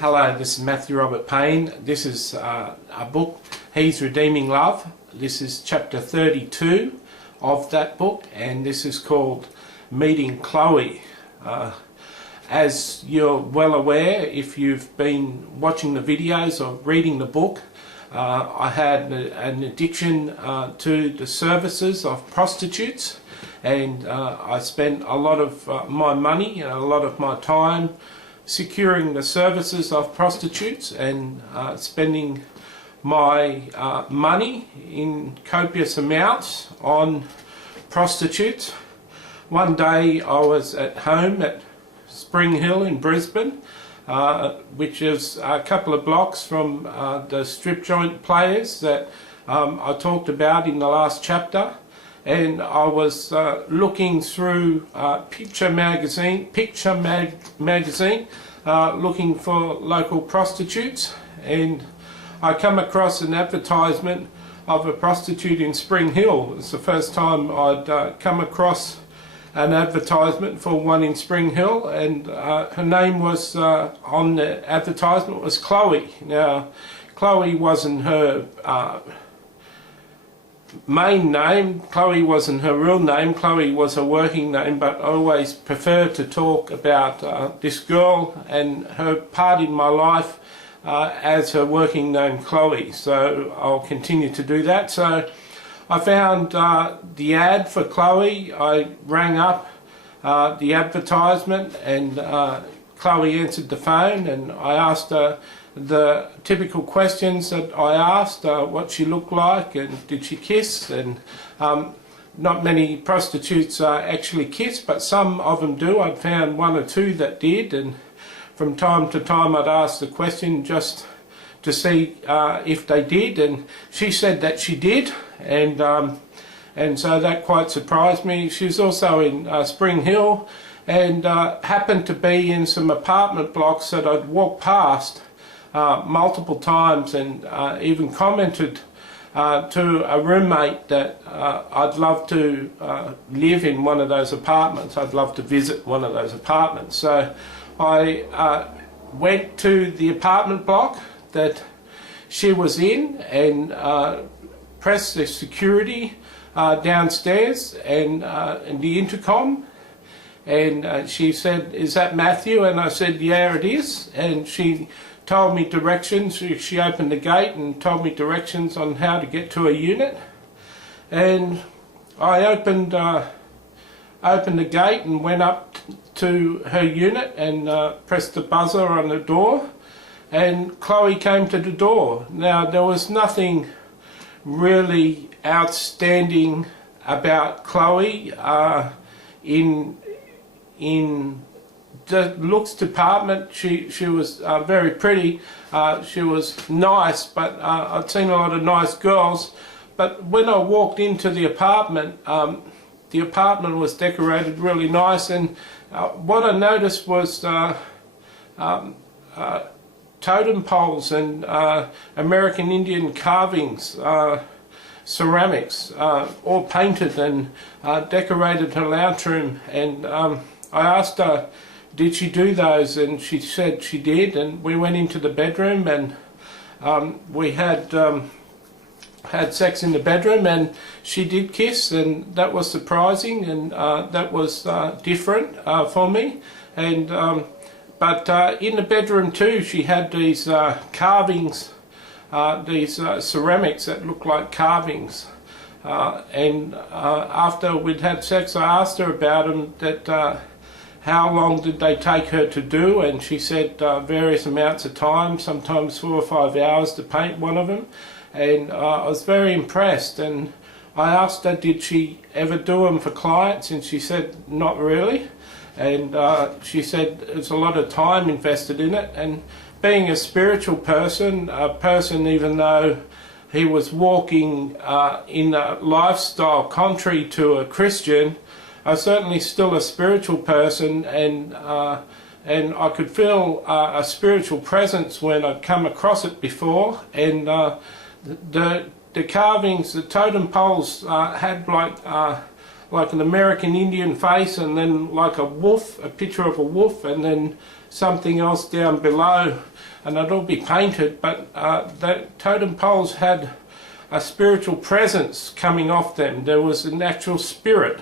Hello, this is Matthew Robert Payne. This is a book, He's Redeeming Love. This is chapter 32 of that book, and this is called Meeting Chloe. As you're well aware, if you've been watching the videos or reading the book, I had an addiction to the services of prostitutes, and I spent a lot of my money and a lot of my time securing the services of prostitutes and spending my money in copious amounts on prostitutes. One day I was at home at Spring Hill in Brisbane, which is a couple of blocks from the strip joint players that I talked about in the last chapter, and I was looking through Picture magazine, looking for local prostitutes, and I come across an advertisement of a prostitute in Spring Hill. It's the first time I'd come across an advertisement for one in Spring Hill, and her name was on the advertisement was Chloe. Now, Chloe wasn't her main name. Chloe wasn't her real name. Chloe was her working name, but I always prefer to talk about this girl and her part in my life as her working name, Chloe. So I'll continue to do that. So I found the ad for Chloe. I rang up the advertisement, and Chloe answered the phone, and I asked her the typical questions that I asked, what she looked like and did she kiss, and not many prostitutes actually kiss, but some of them do. I'd found one or two that did, and from time to time I'd ask the question just to see if they did, and she said that she did, and so that quite surprised me. She was also in Spring Hill, and happened to be in some apartment blocks that I'd walked past multiple times, and even commented to a roommate that I'd love to live in one of those apartments. I'd love to visit one of those apartments. So I went to the apartment block that she was in, and pressed the security downstairs and the intercom, and she said, "Is that Matthew?" And I said, "Yeah, it is." And she told me directions. She opened the gate and told me directions on how to get to a unit, and I opened the gate and went up to her unit and pressed the buzzer on the door, and Chloe came to the door. Now, there was nothing really outstanding about Chloe in the looks department. She was very pretty. She was nice, but I'd seen a lot of nice girls. But when I walked into the apartment was decorated really nice, and what I noticed was totem poles and American Indian carvings, ceramics, all painted, and decorated her lounge room. And I asked her, did she do those? And she said she did, and we went into the bedroom, and we had sex in the bedroom, and she did kiss, and that was surprising, and that was different for me. And but in the bedroom too, she had these carvings, these ceramics that looked like carvings, and after we'd had sex, I asked her about them, that how long did they take her to do, and she said various amounts of time, sometimes 4 or 5 hours to paint one of them. And I was very impressed, and I asked her, did she ever do them for clients, and she said not really, and she said there's a lot of time invested in it. And being a spiritual person, even though he was walking in a lifestyle contrary to a Christian, I was certainly still a spiritual person, and I could feel a spiritual presence when I'd come across it before. And the carvings, the totem poles had like an American Indian face, and then like a wolf, a picture of a wolf, and then something else down below, and it'll be painted, but the totem poles had a spiritual presence coming off them. There was an actual spirit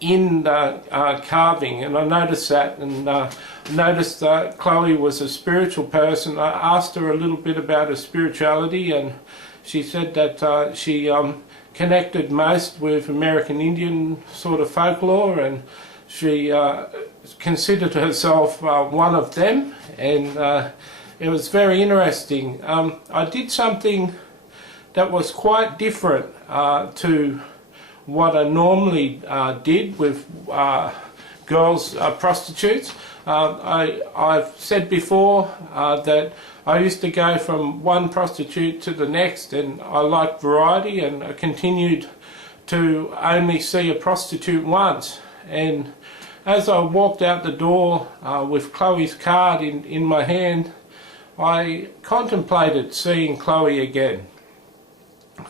in the carving, and I noticed that, and noticed that Chloe was a spiritual person. I asked her a little bit about her spirituality, and she said that she connected most with American Indian sort of folklore, and she considered herself one of them, and it was very interesting. I did something that was quite different to what I normally did with girls prostitutes. I've said before that I used to go from one prostitute to the next, and I liked variety, and I continued to only see a prostitute once. And as I walked out the door with Chloe's card in my hand, I contemplated seeing Chloe again.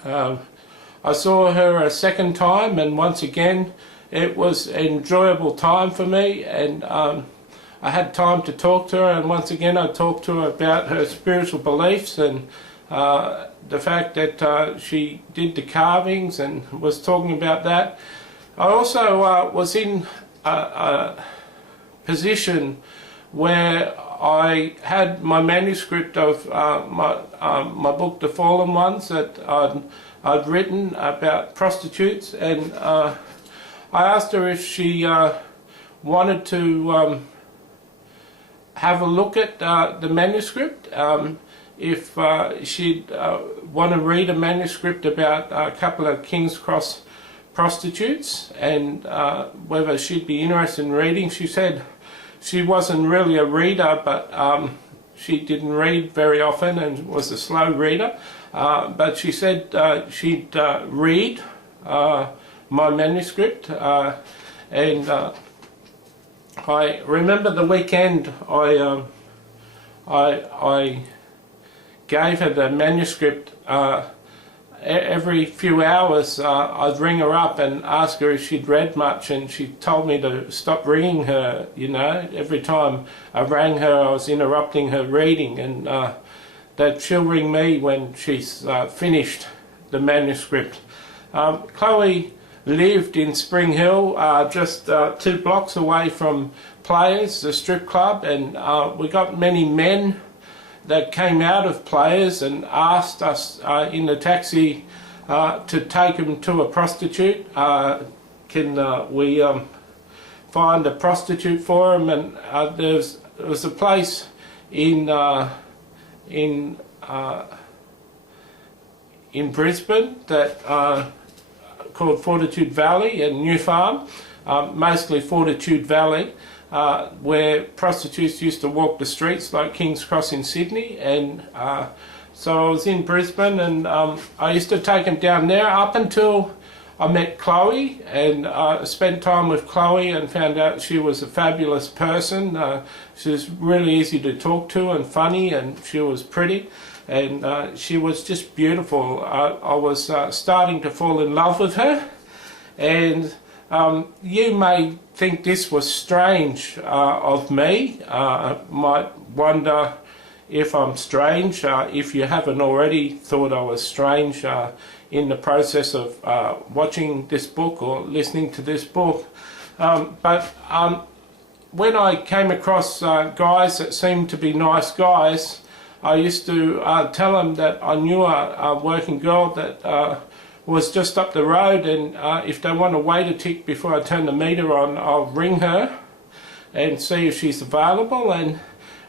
I saw her a second time, and once again it was an enjoyable time for me, and I had time to talk to her, and once again I talked to her about her spiritual beliefs and the fact that she did the carvings and was talking about that. I also was in a position where I had my manuscript of my book, The Fallen Ones, that I'd written about prostitutes, and I asked her if she wanted to have a look at the manuscript, if she'd want to read a manuscript about a couple of King's Cross prostitutes, and whether she'd be interested in reading. She said she wasn't really a reader, but she didn't read very often and was a slow reader, but she said she'd read my manuscript, and I remember the weekend I gave her the manuscript. Every few hours I'd ring her up and ask her if she'd read much, and she told me to stop ringing her. You know, every time I rang her I was interrupting her reading, and that she'll ring me when she's finished the manuscript. Chloe lived in Spring Hill, just 2 blocks away from Players, the strip club, and we got many men that came out of Players and asked us in the taxi to take them to a prostitute. Can we find a prostitute for them? And there was a place in Brisbane that called Fortitude Valley and New Farm, mostly Fortitude Valley, where prostitutes used to walk the streets like King's Cross in Sydney. And so I was in Brisbane, and I used to take them down there up until I met Chloe, and I spent time with Chloe and found out she was a fabulous person. She was really easy to talk to and funny, and she was pretty, and she was just beautiful. I was starting to fall in love with her, and you may think this was strange of me. Might wonder if I'm strange, if you haven't already thought I was strange in the process of watching this book or listening to this book. But when I came across guys that seemed to be nice guys, I used to tell them that I knew a working girl that was just up the road, and if they want to wait a tick before I turn the meter on, I'll ring her and see if she's available. And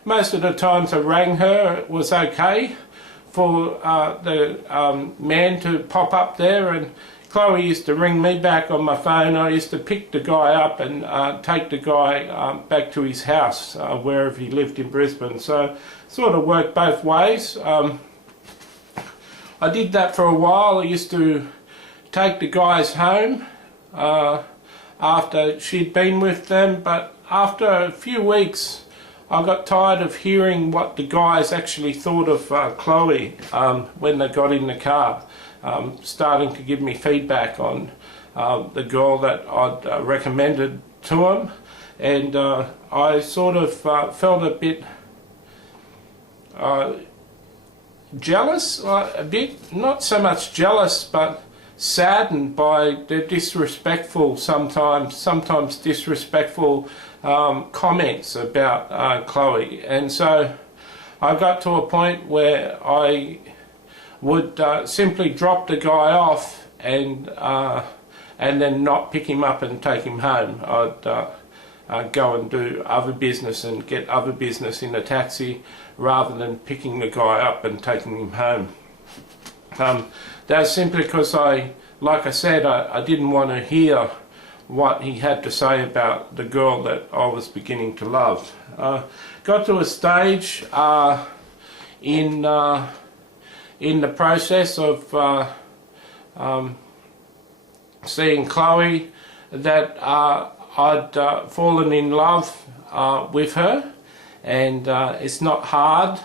most of the times I rang her, it was okay for the man to pop up there, and Chloe used to ring me back on my phone. I used to pick the guy up and take the guy back to his house, wherever he lived in Brisbane. So sort of worked both ways. I did that for a while. I used to take the guys home after she'd been with them, but after a few weeks I got tired of hearing what the guys actually thought of Chloe when they got in the car, starting to give me feedback on the girl that I'd recommended to them. and I sort of felt a bit jealous, a bit, not so much jealous, but saddened by the disrespectful, sometimes disrespectful comments about Chloe. And so I got to a point where I would simply drop the guy off and then not pick him up and take him home. I'd go and do other business and get other business in a taxi rather than picking the guy up and taking him home. That's simply because like I said, I didn't want to hear what he had to say about the girl that I was beginning to love. Got to a stage in the process of seeing Chloe that I'd fallen in love with her, and it's not hard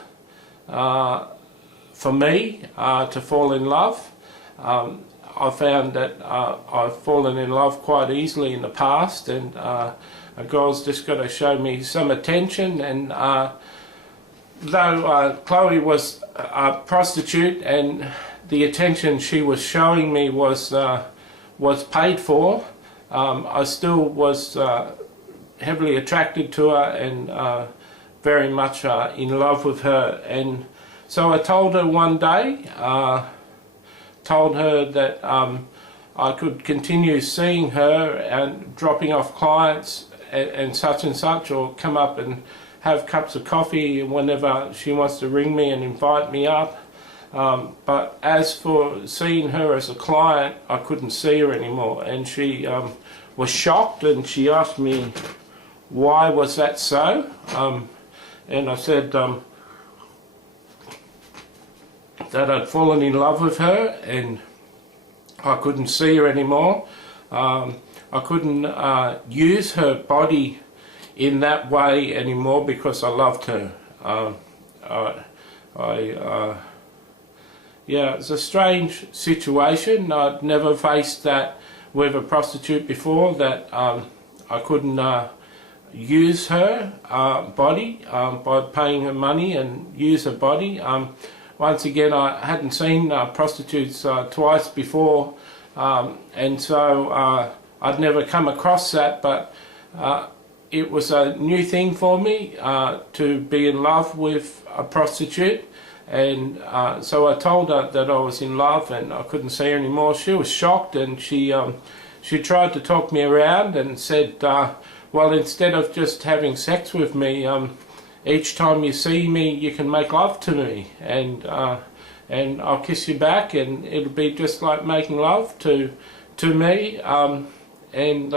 for me to fall in love. I found that I've fallen in love quite easily in the past, and a girl's just got to show me some attention. And though Chloe was a prostitute and the attention she was showing me was paid for, I still was heavily attracted to her and very much in love with her. And so I told her one day, told her that I could continue seeing her and dropping off clients and such, or come up and have cups of coffee whenever she wants to ring me and invite me up. But as for seeing her as a client, I couldn't see her anymore. And she was shocked, and she asked me why was that so. And I said that I'd fallen in love with her and I couldn't see her anymore. I couldn't use her body in that way anymore because I loved her. Yeah, it's a strange situation. I'd never faced that with a prostitute before, that I couldn't use her body by paying her money and use her body. Once again, I hadn't seen prostitutes twice before, and so I'd never come across that, but it was a new thing for me to be in love with a prostitute. And so I told her that I was in love and I couldn't see her anymore. She was shocked, and she tried to talk me around and said, well, instead of just having sex with me, each time you see me you can make love to me, and I'll kiss you back, and it'll be just like making love to me, and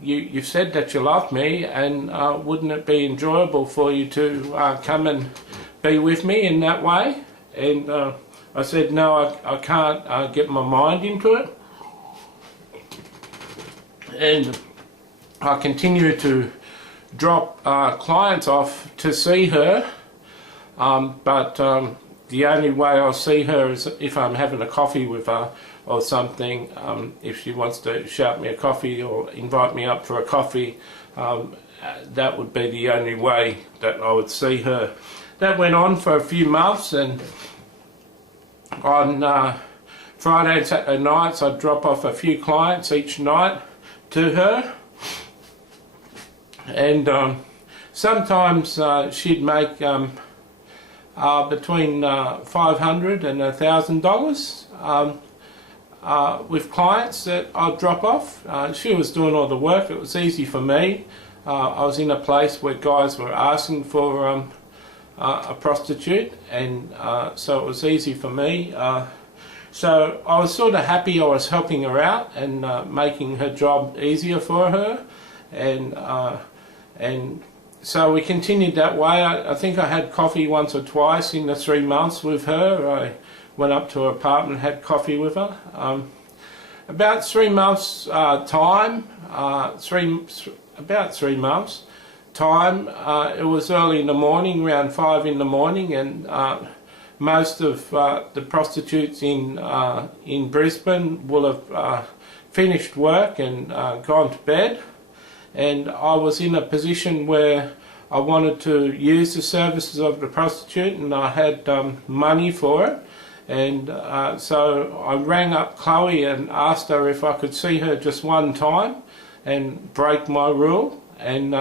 you've said that you love me, and wouldn't it be enjoyable for you to come and be with me in that way? And I said, no, I can't get my mind into it. And I continue to drop clients off to see her, but the only way I'll see her is if I'm having a coffee with her or something. If she wants to shout me a coffee or invite me up for a coffee, that would be the only way that I would see her. That went on for a few months, and on Friday and Saturday nights I'd drop off a few clients each night to her, and sometimes she'd make between $500 and $1,000 with clients that I'd drop off. She was doing all the work. It was easy for me. I was in a place where guys were asking for a prostitute, and so it was easy for me. So I was sort of happy I was helping her out and making her job easier for her, and so we continued that way. I think I had coffee once or twice in the 3 months with her. I went up to her apartment and had coffee with her. About 3 months time, about 3 months time, it was early in the morning, around 5 in the morning, and most of the prostitutes in Brisbane will have finished work and gone to bed, and I was in a position where I wanted to use the services of the prostitute, and I had money for it. And so I rang up Chloe and asked her if I could see her just one time and break my rule. And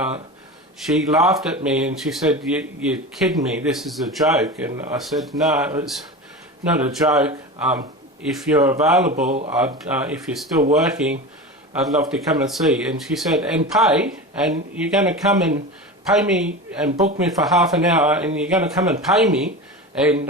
she laughed at me and she said, you're kidding me, this is a joke. And I said, no, it's not a joke. If you're available, if you're still working, I'd love to come and see. And she said, and pay, and you're going to come and pay me and book me for half an hour, and you're going to come and pay me, and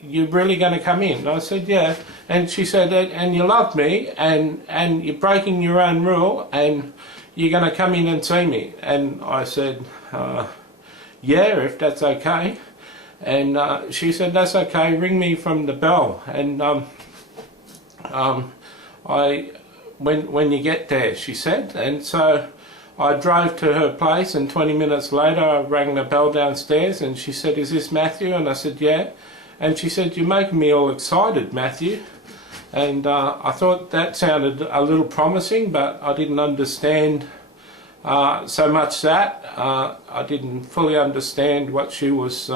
you're really going to come in? And I said, yeah. And she said, and you love me, and you're breaking your own rule, and you're going to come in and see me? And I said, yeah, if that's okay. And she said, that's okay, ring me from the bell. And when you get there, she said. And so I drove to her place, and 20 minutes later I rang the bell downstairs, and she said, is this Matthew? And I said, yeah. And she said, you're making me all excited, Matthew. And I thought that sounded a little promising, but I didn't understand so much that. I didn't fully understand what she was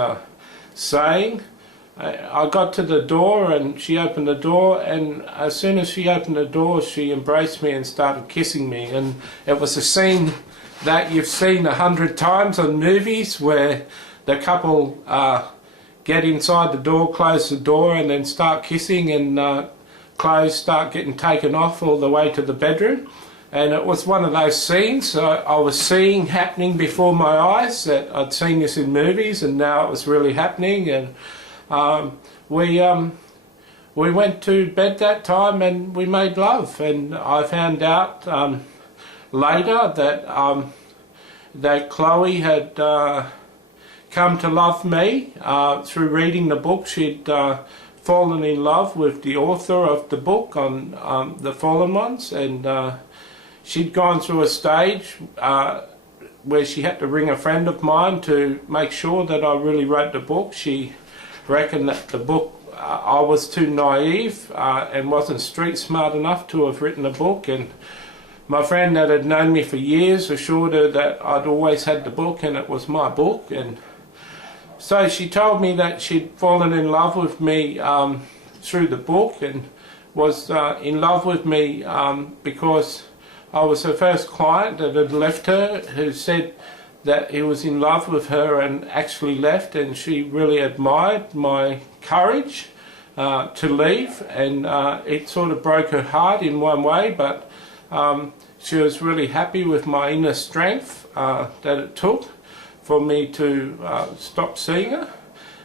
saying. I got to the door and she opened the door, and as soon as she opened the door she embraced me and started kissing me. And it was a scene that you've seen 100 times on movies, where the couple get inside the door, close the door, and then start kissing, and clothes start getting taken off all the way to the bedroom. And it was one of those scenes I was seeing happening before my eyes, that I'd seen this in movies and now it was really happening. And we went to bed that time and we made love. And I found out later that Chloe had come to love me through reading the book. She'd fallen in love with the author of the book on the Fallen Ones, and she'd gone through a stage where she had to ring a friend of mine to make sure that I really wrote the book. She reckoned that the book, I was too naive and wasn't street smart enough to have written a book, and my friend that had known me for years assured her that I'd always had the book and it was my book. And so she told me that she'd fallen in love with me through the book, and was in love with me because I was her first client that had left her, who said that he was in love with her and actually left, and she really admired my courage to leave, and it sort of broke her heart in one way, but she was really happy with my inner strength that it took for me to stop seeing her.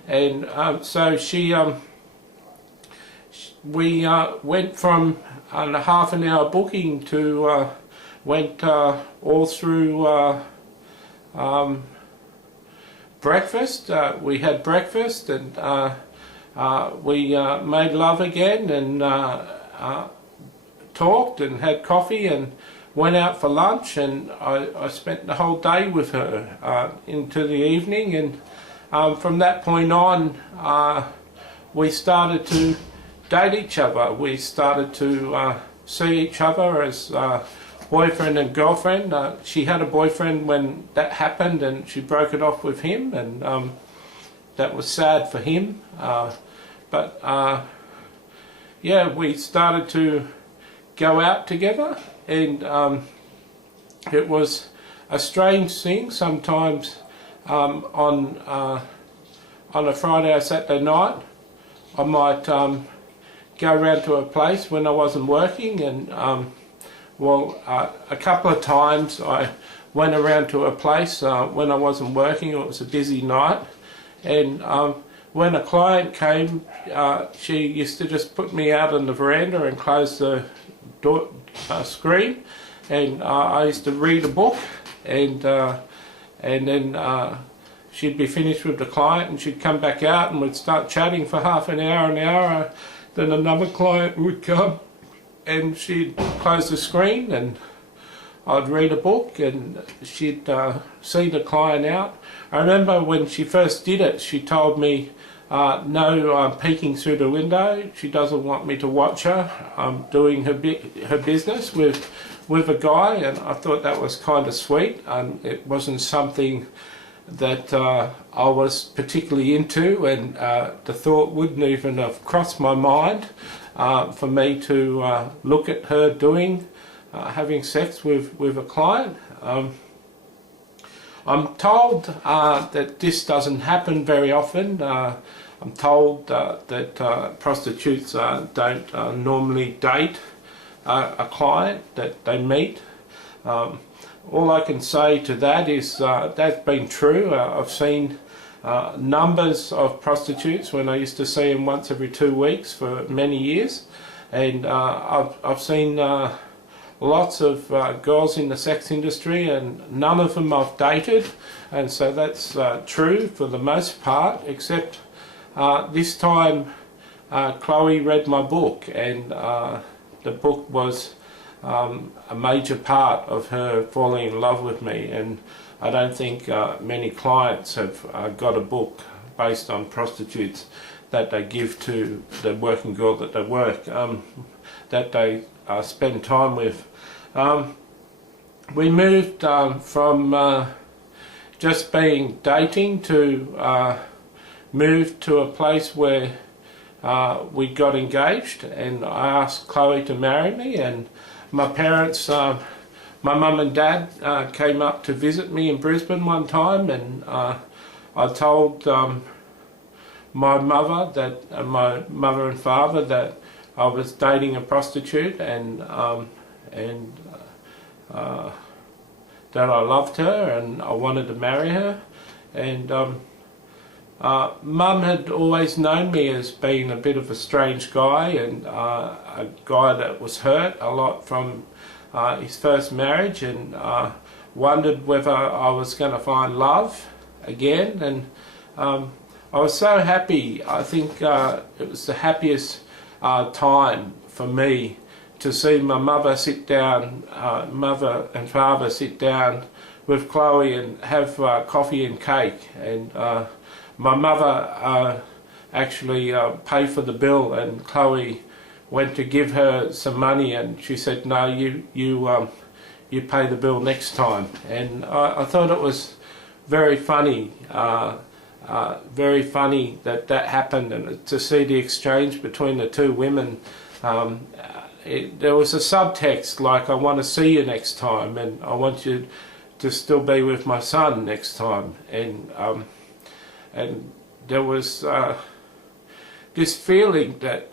And so we went from a half an hour booking to went all through breakfast. We had breakfast, and we made love again, and talked and had coffee and went out for lunch, and I spent the whole day with her into the evening. And from that point on we started to date each other. We started to see each other as boyfriend and girlfriend. She had a boyfriend when that happened, and she broke it off with him, and that was sad for him. But yeah, we started to go out together, and it was a strange thing. Sometimes on a Friday or Saturday night I might go around to a place when I wasn't working, and a couple of times I went around to a place when I wasn't working. It was a busy night, and when a client came, she used to just put me out on the veranda and close the door screen, and I used to read a book, and then she'd be finished with the client and she'd come back out and we'd start chatting for half an hour. Then another client would come and she'd close the screen and I'd read a book, and she'd see the client out. I remember when she first did it, she told me no peeking through the window. She doesn't want me to watch her doing her business with with a guy, and I thought that was kind of sweet. It wasn't something that I was particularly into, and the thought wouldn't even have crossed my mind for me to look at her having sex with a client. I'm told that this doesn't happen very often. I'm told that prostitutes don't normally date a client that they meet. All I can say to that is that's been true. I've seen numbers of prostitutes when I used to see them once every 2 weeks for many years, and I've seen lots of girls in the sex industry, and none of them I've dated, and so that's true for the most part, except this time Chloe read my book, and the book was a major part of her falling in love with me, and I don't think many clients have got a book based on prostitutes that they give to the working girl that they work, that they spend time with. We moved from just being dating to move to a place where we got engaged, and I asked Chloe to marry me, and my parents, my mum and dad came up to visit me in Brisbane one time, and I told my mother and father that I was dating a prostitute, and that I loved her and I wanted to marry her. And Mum had always known me as being a bit of a strange guy, and a guy that was hurt a lot from his first marriage, and wondered whether I was going to find love again. And I was so happy. I think it was the happiest time for me to see my mother sit down, mother and father sit down with Chloe and have coffee and cake. And my mother actually paid for the bill, and Chloe went to give her some money, and she said, "No, you pay the bill next time." And I thought it was very funny, that happened, and to see the exchange between the two women. There was a subtext like, "I want to see you next time, and I want you to still be with my son next time." And there was this feeling that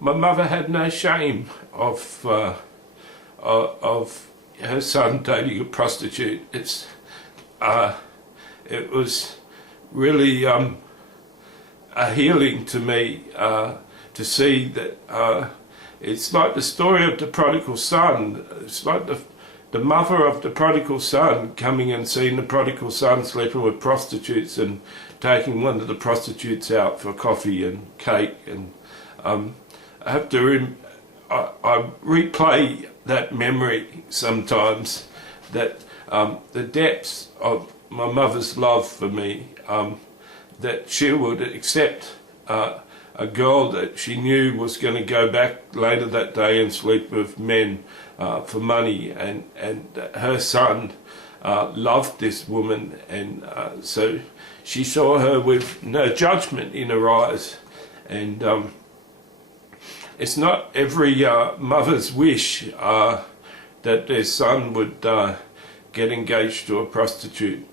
my mother had no shame of her son dating a prostitute. It was really a healing to me to see that. It's like the story of the prodigal son. It's like the mother of the prodigal son coming and seeing the prodigal son sleeping with prostitutes and taking one of the prostitutes out for coffee and cake. And I have to I replay that memory sometimes, that the depths of my mother's love for me, that she would accept a girl that she knew was going to go back later that day and sleep with men for money, and her son loved this woman, and so she saw her with no judgment in her eyes. And it's not every mother's wish that their son would get engaged to a prostitute,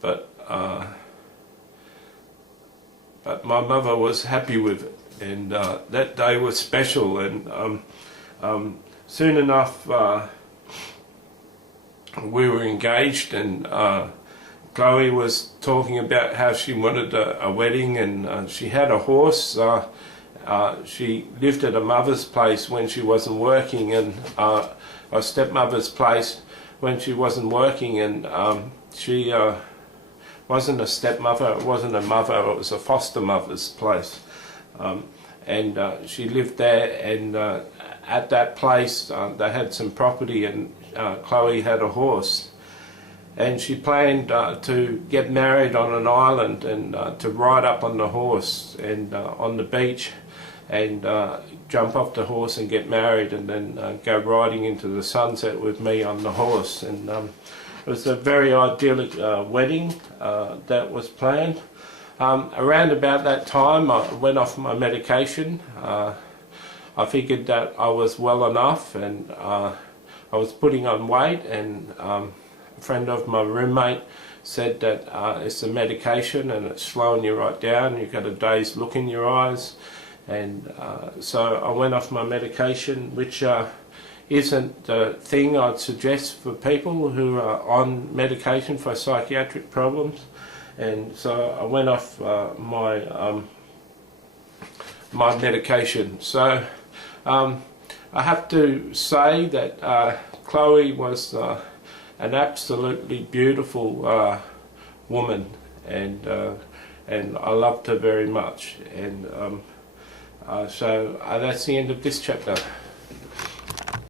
but my mother was happy with it, and that day was special. And soon enough we were engaged, and Chloe was talking about how she wanted a wedding, and she had a horse. She lived at her mother's place when she wasn't working, and her stepmother's place when she wasn't working, and she wasn't a stepmother, it wasn't a mother, it was a foster mother's place. And she lived there, and at that place they had some property, and Chloe had a horse. And she planned to get married on an island, and to ride up on the horse and on the beach. and jump off the horse and get married, and then go riding into the sunset with me on the horse. And it was a very idyllic wedding that was planned. Around about that time I went off my medication. I figured that I was well enough, and I was putting on weight, and a friend of my roommate said that it's the medication and it's slowing you right down, you've got a dazed look in your eyes. And so I went off my medication, which isn't the thing I'd suggest for people who are on medication for psychiatric problems. And so I went off my medication. So I have to say that Chloe was an absolutely beautiful woman, and I loved her very much. And so that's the end of this chapter.